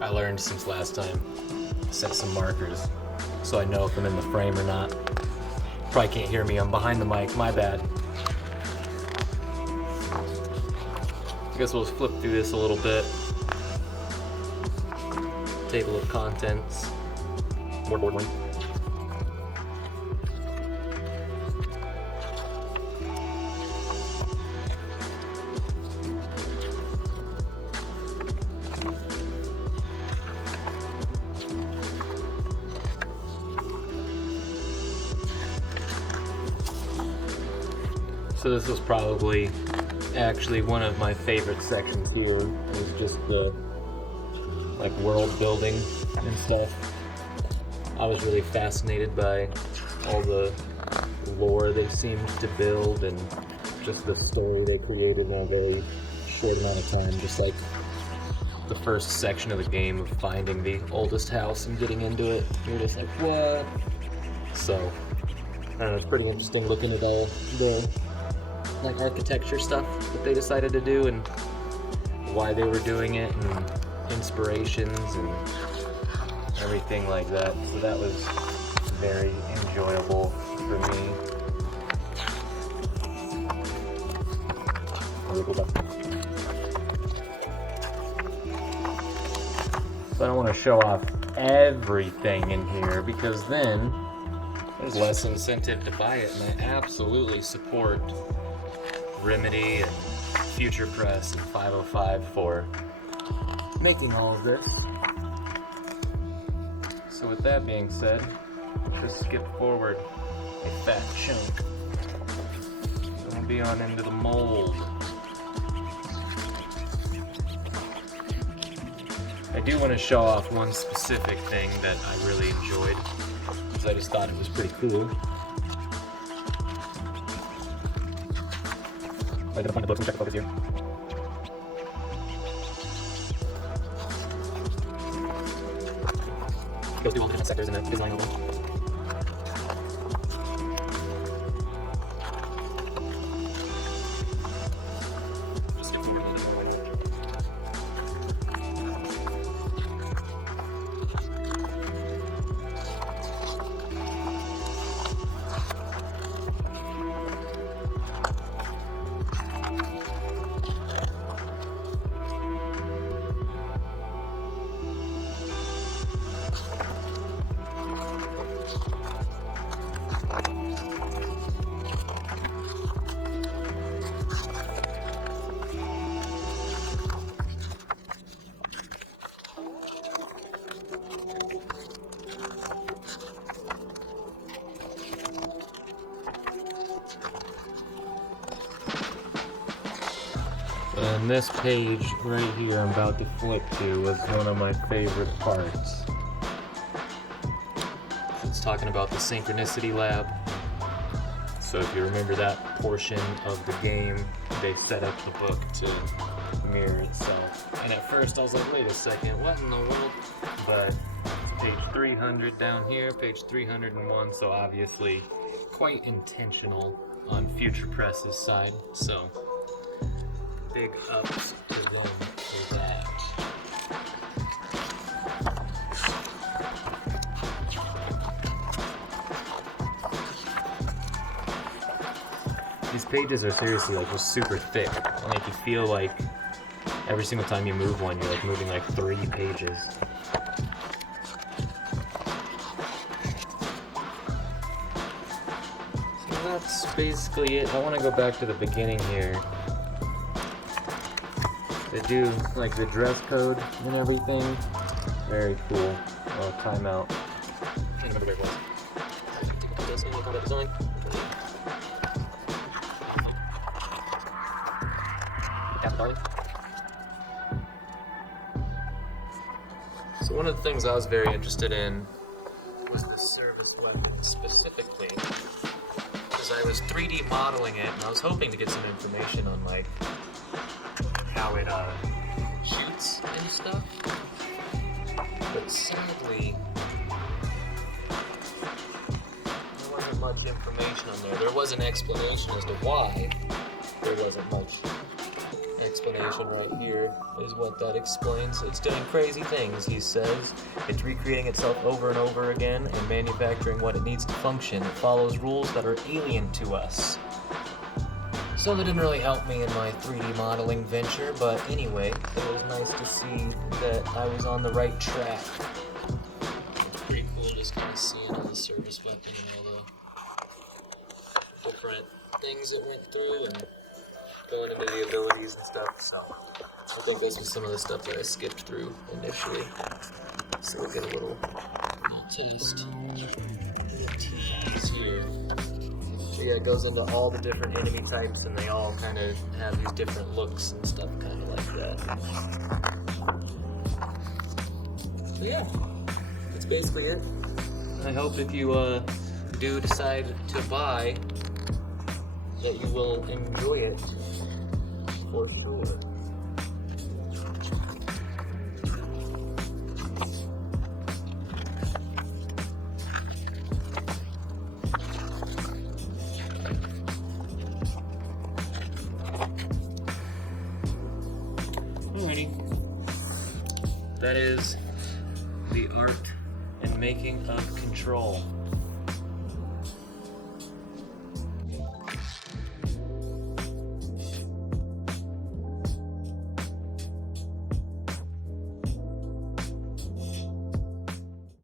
I learned since last time. Set some markers so I know if I'm in the frame or not. Probably can't hear me, I'm behind the mic, my bad. I guess we'll just flip through this a little bit. Table of contents. More board link. So this was probably actually one of my favorite sections here. It was just the like world building and stuff. I was really fascinated by all the lore they seemed to build and just the story they created in a very short amount of time. Just like the first section of the game of finding the oldest house and getting into it. You're just like, what? So, I don't know, it's pretty interesting looking at all the like architecture stuff that they decided to do and why they were doing it and inspirations and everything like that. So that was very enjoyable for me. So I don't want to show off everything in here because then there's less incentive to buy it, and I absolutely support Remedy and Futurepress and 505 for making all of this. So with that being said, just skip forward a fat chunk. Then we'll be on into the mold. I do want to show off one specific thing that I really enjoyed, because I just thought it was pretty cool. I'm gonna find the books and check the focus here. Goes through all the different sectors in the design of them. And this page right here I'm about to flip to was one of my favorite parts. It's talking about the Synchronicity Lab. So if you remember that portion of the game, they set up the book to mirror itself. And at first I was like, wait a second, what in the world? But page 300 down here, page 301, so obviously quite intentional on Futurepress's side. So big ups to them for that. These pages are seriously like just super thick. And like you feel like every single time you move one, you're like moving like 3 pages. So that's basically it. I want to go back to the beginning here. They do like the dress code and everything. Very cool. Oh, timeout. I can't remember where it was. Combat design. So one of the things I was very interested in was the service weapon specifically, because I was 3D modeling it and I was hoping to get some information on like how it shoots and stuff, but sadly there wasn't much information on there. There was an explanation as to why there wasn't much, explanation right here is what that explains. It's doing crazy things, he says. It's recreating itself over and over again and manufacturing what it needs to function. It follows rules that are alien to us. So that didn't really help me in my 3D modeling venture, but anyway, it was nice to see that I was on the right track. It's pretty cool just kind of seeing all the service weapon and all the different things it went through and going into the abilities and stuff, so I think this was some of the stuff that I skipped through initially. So we'll get a little taste of the teas here. So yeah, it goes into all the different enemy types, and they all kind of have these different looks and stuff, kind of like that. So yeah, that's basically it. I hope if you do decide to buy, that you will enjoy it for sure. Alrighty. That is the art and making of Control.